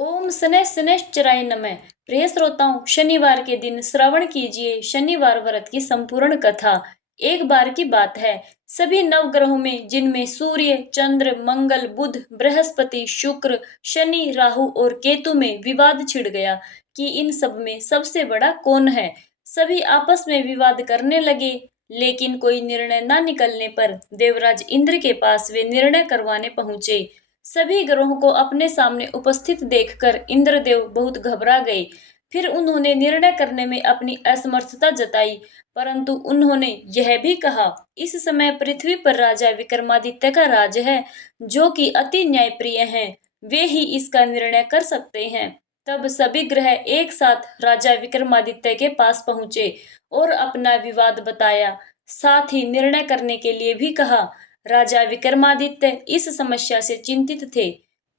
ओम शनैः शनैश्चराय नमः। प्रिय श्रोताओं, शनिवार के दिन श्रवण कीजिए शनिवार व्रत की संपूर्ण कथा। एक बार की बात है, सभी नवग्रहों में जिनमें सूर्य, चंद्र, मंगल, बुध, बृहस्पति, शुक्र, शनि, राहु और केतु में विवाद छिड़ गया कि इन सब में सबसे बड़ा कौन है। सभी आपस में विवाद करने लगे, लेकिन कोई निर्णय न निकलने पर देवराज इंद्र के पास वे निर्णय करवाने पहुंचे। सभी ग्रहों को अपने सामने उपस्थित देखकर इंद्रदेव बहुत घबरा गए। फिर उन्होंने निर्णय करने में अपनी असमर्थता जताई, परंतु उन्होंने यह भी कहा, इस समय पृथ्वी पर राजा विक्रमादित्य का राज है, जो कि अति न्यायप्रिय हैं। वे ही इसका निर्णय कर सकते हैं। तब सभी ग्रह एक साथ राजा विक्रमादित्य के पास पहुंचे और अपना विवाद बताया। साथ ही निर्णय करने के लिए भी कहा। राजा विक्रमादित्य इस समस्या से चिंतित थे,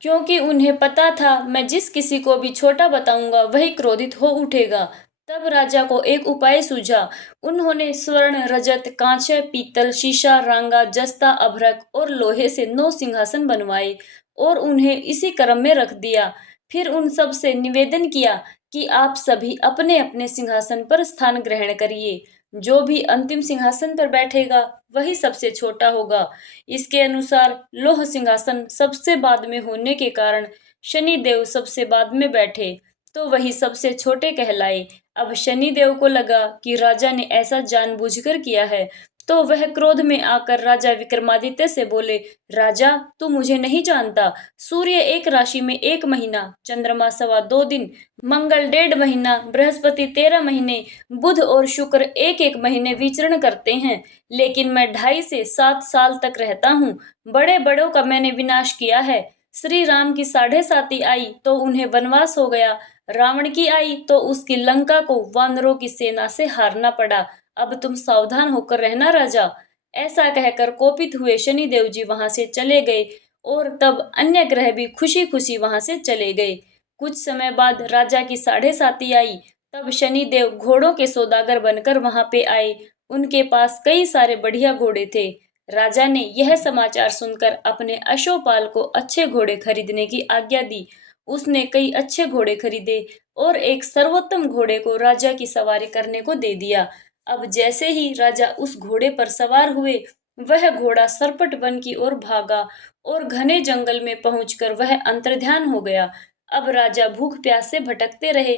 क्योंकि उन्हें पता था मैं जिस किसी को भी छोटा बताऊंगा वही क्रोधित हो उठेगा। तब राजा को एक उपाय सूझा। उन्होंने स्वर्ण, रजत, कांस्य, पीतल, शीशा, रांगा, जस्ता, अभ्रक और लोहे से 9 सिंहासन बनवाए और उन्हें इसी क्रम में रख दिया। फिर उन सब से निवेदन किया कि आप सभी अपने अपने सिंहासन पर स्थान ग्रहण करिए। जो भी अंतिम सिंहासन पर बैठेगा वही सबसे छोटा होगा। इसके अनुसार लौह सिंहासन सबसे बाद में होने के कारण शनि देव सबसे बाद में बैठे, तो वही सबसे छोटे कहलाए। अब शनि देव को लगा कि राजा ने ऐसा जानबूझकर किया है, तो वह क्रोध में आकर राजा विक्रमादित्य से बोले, राजा, तू मुझे नहीं जानता। सूर्य एक राशि में 1 महीना, चंद्रमा 2.25 दिन, मंगल 1.5 महीना, बृहस्पति 13 महीने, बुध और शुक्र एक एक महीने विचरण करते हैं, लेकिन मैं 2.5 से 7 साल तक रहता हूँ। बड़े बड़ों का मैंने विनाश किया है। श्री राम की 7.5 आई तो उन्हें वनवास हो गया। रावण की आई तो उसकी लंका को वानरों की सेना से हारना पड़ा। अब तुम सावधान होकर रहना राजा। ऐसा कहकर कोपित हुए शनिदेव जी वहां से चले गए और तब अन्य ग्रह भी खुशी खुशी वहां से चले गए। कुछ समय बाद राजा की 7.5 आई। तब शनिदेव घोड़ों के सौदागर बनकर वहां पे आए। उनके पास कई सारे बढ़िया घोड़े थे। राजा ने यह समाचार सुनकर अपने अश्वपाल को अच्छे घोड़े खरीदने की आज्ञा दी। उसने कई अच्छे घोड़े खरीदे और एक सर्वोत्तम घोड़े को राजा की सवारी करने को दे दिया। अब जैसे ही राजा उस घोड़े पर सवार हुए, वह घोड़ा सरपट वन की ओर भागा और घने जंगल में पहुंचकर वह अंतर्ध्यान हो गया। अब राजा भूख प्यास से भटकते रहे।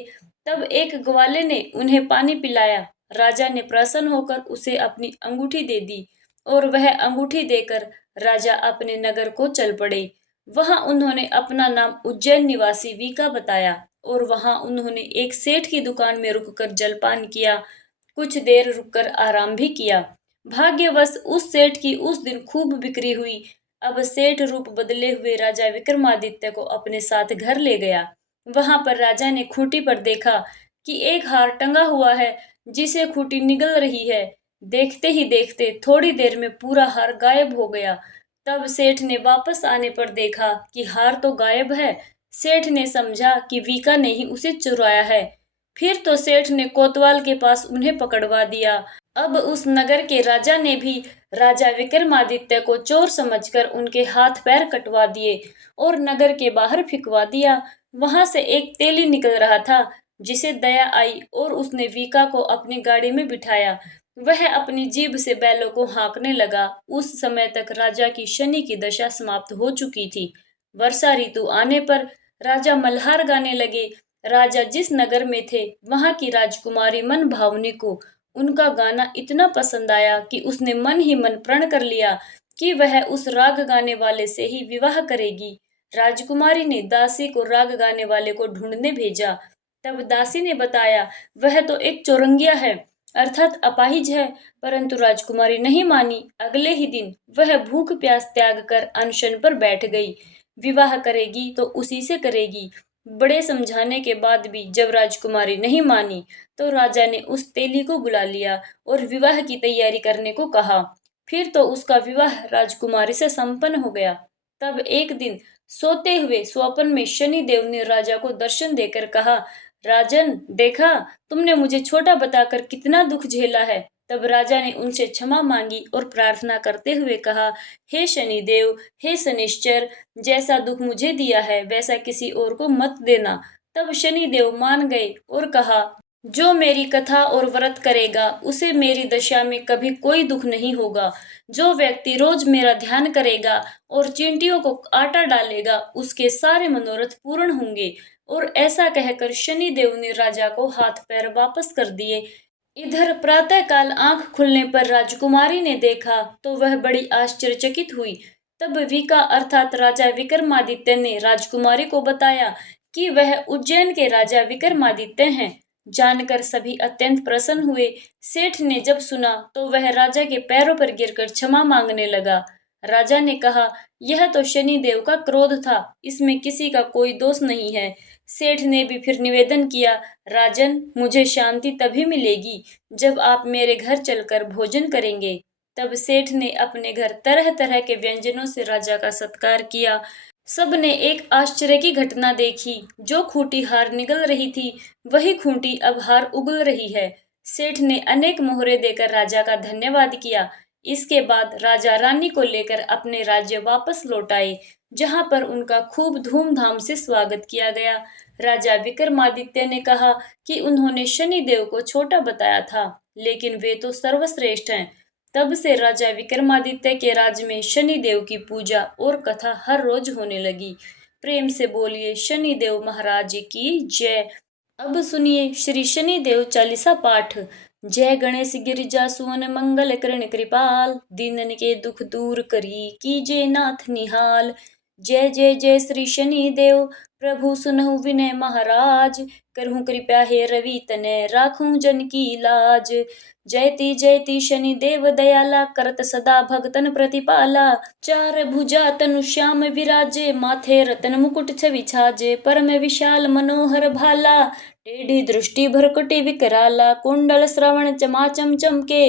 तब एक ग्वाले ने उन्हें पानी पिलाया। राजा ने प्रसन्न होकर उसे अपनी अंगूठी दे दी और वह अंगूठी देकर राजा अपने नगर को चल पड़े। वहां उन्होंने अपना नाम उज्जैन निवासी वीका बताया और वहां उन्होंने एक सेठ की दुकान में रुककर जलपान किया। कुछ देर रुककर आराम भी किया। भाग्यवश उस सेठ की उस दिन खूब बिक्री हुई। अब सेठ रूप बदले हुए राजा विक्रमादित्य को अपने साथ घर ले गया। वहां पर राजा ने खूंटी पर देखा कि एक हार टंगा हुआ है, जिसे खूंटी निगल रही है। देखते ही देखते थोड़ी देर में पूरा हार गायब हो गया। तब सेठ ने वापस आने पर देखा कि हार तो गायब है। सेठ ने समझा कि वीका ने ही उसे चुराया है। फिर तो सेठ ने कोतवाल के पास उन्हें पकड़वा दिया। अब उस नगर के राजा ने भी राजा विक्रमादित्य को चोर समझकर उनके हाथ पैर कटवा दिए और नगर के बाहर फिकवा दिया। वहां से एक तेली निकल रहा था, जिसे दया आई और उसने वीका को अपनी गाड़ी में बिठाया। वह अपनी जीभ से बैलों को हाँकने लगा। उस समय तक राजा की शनि की दशा समाप्त हो चुकी थी। वर्षा ऋतु आने पर राजा मल्हार गाने लगे। राजा जिस नगर में थे, वहां की राजकुमारी मन भावनी को उनका गाना इतना पसंद आया कि उसने मन ही मन प्रण कर लिया कि वह उस राग गाने वाले से ही विवाह करेगी। राजकुमारी ने दासी को राग गाने वाले को ढूंढने भेजा। तब दासी ने बताया, वह तो एक चौरंगिया है, अर्थात अपाहिज है। परंतु राजकुमारी नहीं मानी। अगले ही दिन वह भूख प्यास त्याग कर अनशन पर बैठ गई। विवाह करेगी तो उसी से करेगी। बड़े समझाने के बाद भी जब राजकुमारी नहीं मानी, तो राजा ने उस तेली को बुला लिया और विवाह की तैयारी करने को कहा। फिर तो उसका विवाह राजकुमारी से संपन्न हो गया। तब एक दिन सोते हुए स्वप्न में शनि देव ने राजा को दर्शन देकर कहा, राजन, देखा, तुमने मुझे छोटा बताकर कितना दुख झेला है। तब राजा ने उनसे क्षमा मांगी और प्रार्थना करते हुए कहा, हे शनिदेव, हे शनिश्चर, जैसा दुख मुझे दिया है वैसा किसी और को मत देना। तब शनिदेव मान गए और कहा, जो मेरी कथा और व्रत करेगा उसे मेरी दशा में कभी कोई दुख नहीं होगा। जो व्यक्ति रोज मेरा ध्यान करेगा और चींटियों को आटा डालेगा उसके सारे मनोरथ पूर्ण होंगे। और ऐसा कहकर शनिदेव ने राजा को हाथ पैर वापस कर दिए। इधर प्रातःकाल आंख खुलने पर राजकुमारी ने देखा तो वह बड़ी आश्चर्यचकित हुई। तब विका अर्थात राजा विक्रमादित्य ने राजकुमारी को बताया कि वह उज्जैन के राजा विक्रमादित्य हैं। जानकर सभी अत्यंत प्रसन्न हुए। सेठ ने जब सुना तो वह राजा के पैरों पर गिरकर क्षमा मांगने लगा। राजा ने कहा, यह तो शनि देव का क्रोध था, इसमें किसी का कोई दोष नहीं है। सेठ ने भी फिर निवेदन किया, राजन, मुझे शांति तभी मिलेगी जब आप मेरे घर चलकर भोजन करेंगे। तब सेठ ने अपने घर तरह तरह के व्यंजनों से राजा का सत्कार किया। सबने एक आश्चर्य की घटना देखी। जो खूंटी हार निगल रही थी वही खूंटी अब हार उगल रही है। सेठ ने अनेक मोहरे देकर राजा का धन्यवाद किया। इसके बाद राजा रानी को लेकर अपने राज्य वापस लौट आए, जहां पर उनका खूब धूमधाम से स्वागत किया गया। राजा विक्रमादित्य ने कहा कि उन्होंने शनि देव को छोटा बताया था, लेकिन वे तो सर्वश्रेष्ठ हैं। तब से राजा विक्रमादित्य के राज्य में शनि देव की पूजा और कथा हर रोज होने लगी। प्रेम से बोलिए शनि देव महाराज की जय। अब सुनिए श्री शनि देव चालीसा पाठ। जय गणेश गिरिजा सुवन मंगल करण कृपाल, दीनन के दुख दूर करी कीजे नाथ निहाल। जय जय जय श्री शनि देव, प्रभु सुनहु विनय महाराज, करहु कृपया हे रवि तनय राखूं जन की लाज। जयति शनि देव दयाला, करत सदा भगतन प्रतिपाला। चार भुजा तनु श्याम विराजे, माथे रतन मुकुट छवि छाजे। परम विशाल मनोहर भाला, टेढ़ी दृष्टि भरकुटी विकराला। कुंडल श्रवण चमाचम चमके,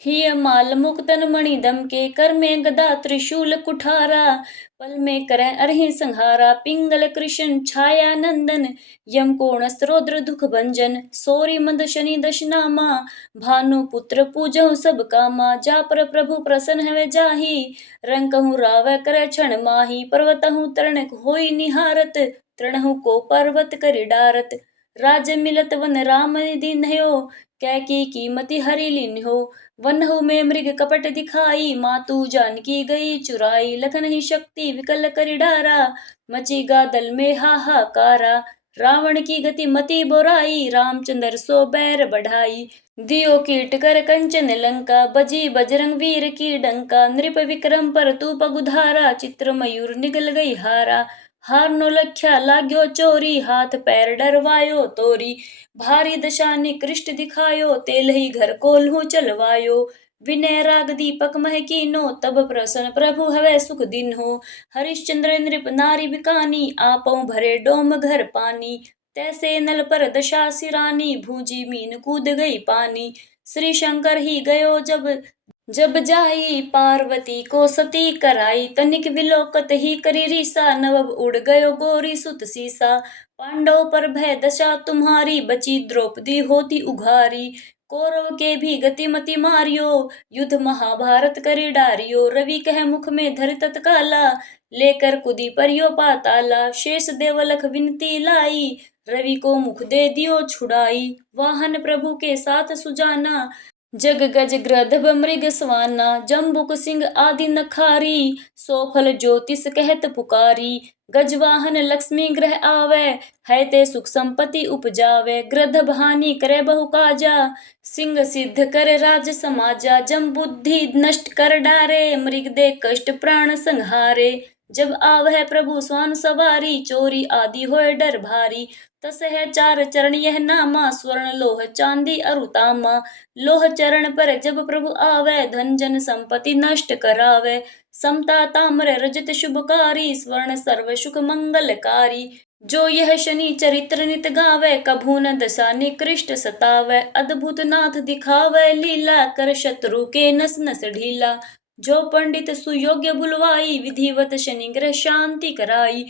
हिय माल मुक्तन मणि दमके। कर में गदा त्रिशूल कुठारा, पल में करह अरहि संहारा। पिंगल कृष्ण छाया नंदन, यम कोण स्त्रोद्र दुख भंजन। सोरी मंद शनि दश नामा, भानु पुत्र पूजहु सब कामा। जा पर प्रभु प्रसन्न है जाहि, रंकहु रावै करह क्षण माहि। पर्वतहु तरण होई निहारत, तृणहु को पर्वत करि डारत। राज मिलत वन राम दीन्ह्यो, कैकी कीमति हरि लीन्ह्यो। वनहु में मृग कपट दिखाई, मातु जानकी गई चुराई। लखन ही शक्ति विकल करि डारा, मची गादल में हाहाकारा। रावण की गति मति बोराई, रामचंद्र सो बैर बढ़ाई। दियो कीट कर कंचन लंका, बजी बजरंग वीर की डंका। नृप विक्रम पर तू पगुधारा, चित्र मयूर निगल गई हारा। हार नो लख्या लाग्यो चोरी, हाथ पैर डरवायो तोरी। भारी दशा निकृष्ट दिखायो, तेलहि घर कोल्हू चलवायो। विनय राग दीपक मह कीनो, तब प्रसन्न प्रभु हवै सुख दिन्हो। हरिश्चंद्र नृप नारी बिकानी, आपहुँ भरे डोम घर पानी। तैसे नल पर दशा सिरानी, भूजी मीन कूद गई पानी। श्री शंकर ही गयो जब जब जाई, पार्वती को सती कराई। तनिक विलोकत ही करी रीसा, नवब उड़ गयो गोरी सुत सीसा। पांडव पर भय दशा तुम्हारी, बची द्रौपदी होती उघारी। कौरव के भी गतिमति मारियो, युद्ध महाभारत करी डारियो। रवि कह मुख में धर तत्काला, लेकर कुदी परियो पाताला। शेष देवलख विनती लाई, रवि को मुख दे दियो छुड़ाई। वाहन प्रभु के साथ सुजाना, जग गज गृधब मृग स्वाना। जम्बुक सिंह आदि नखारी, सोफल ज्योतिष कहत पुकारी। गजवाहन लक्ष्मी ग्रह आवे, है ते सुख संपत्ति उपजावे। गृधब हानि करे बहु काजा, सिंह सिद्ध करे राज समाजा। जम बुद्धि नष्ट कर डारे, मृग दे कष्ट प्राण संहारे। जब आवह प्रभु स्वान सवारी, चोरी आदि होए डर भारी। तस है चार चरण यह नामा, स्वर्ण लोह चांदी अरु तामा। लोह चरण पर जब प्रभु आवे, धन जन संपत्ति नष्ट करावे। समता ताम्र रजत शुभकारी, स्वर्ण सर्व सुख मंगलकारी। जो यह शनि चरित्र नित गावे, कभू न दशा निकृष्ट सतावे। अद्भुत नाथ दिखावे लीला, कर शत्रु के नस नस ढीला। जो पंडित सुयोग्य बुलवाई, विधिवत शनि ग्रह शांति कराई।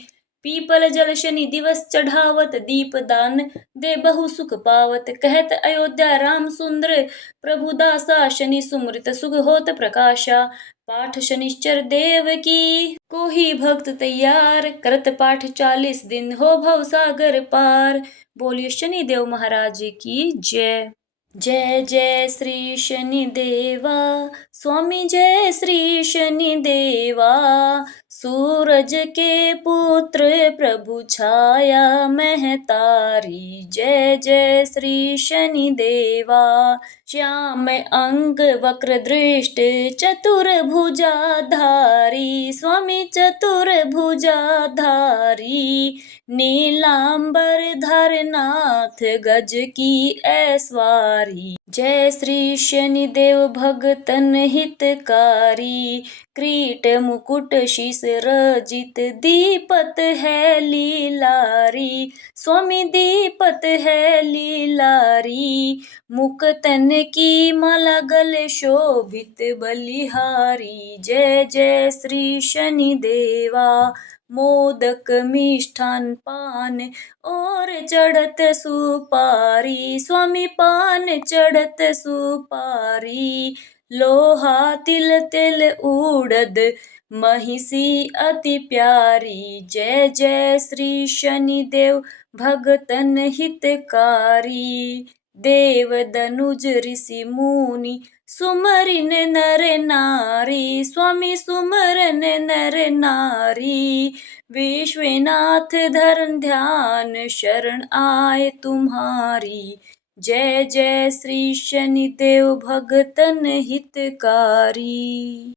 पीपल जल शनि दिवस चढ़ावत, दीप दान दे बहु सुख पावत। कहत अयोध्या राम सुंदर, प्रभु दासा शनि सुमृत सुख होत प्रकाशा। पाठ शनिश्चर देव की, को ही भक्त तैयार, करत पाठ 40 दिन हो भव सागर पार। बोलिए शनिदेव महाराज की जय। जय जय श्री शनि देवा, स्वामी जय श्री शनि देवा। सूरज के पुत्र प्रभु छाया महतारी, जय जय श्री शनि देवा। श्याम अंग वक्र दृष्ट चतुर भुजाधारी, स्वामी चतुर भुजाधारी। नीलांबर धरनाथ गज की ऐश्वारी, जय श्री शनिदेव भगतन हितकारी। क्रीट मुकुट शीस रजित, दीपत है लीलारी, स्वामी दीपत है लीलारी। मुकुटन की माला गले शोभित बलिहारी, जय जय श्री शनि देवा। मोदक मिष्ठान पान और चढ़त सुपारी, स्वामी पान चढ़त सुपारी। लोहा तिल तिल उड़द महिषी अति प्यारी, जय जय श्री शनिदेव भगतन हितकारी। देव दनुज ऋषि मुनि सुमरिन नर नारी, स्वामी सुमरन नर नारी। विश्वनाथ धर्म ध्यान शरण आए तुम्हारी, जय जय श्री शनिदेव भगतन हितकारी।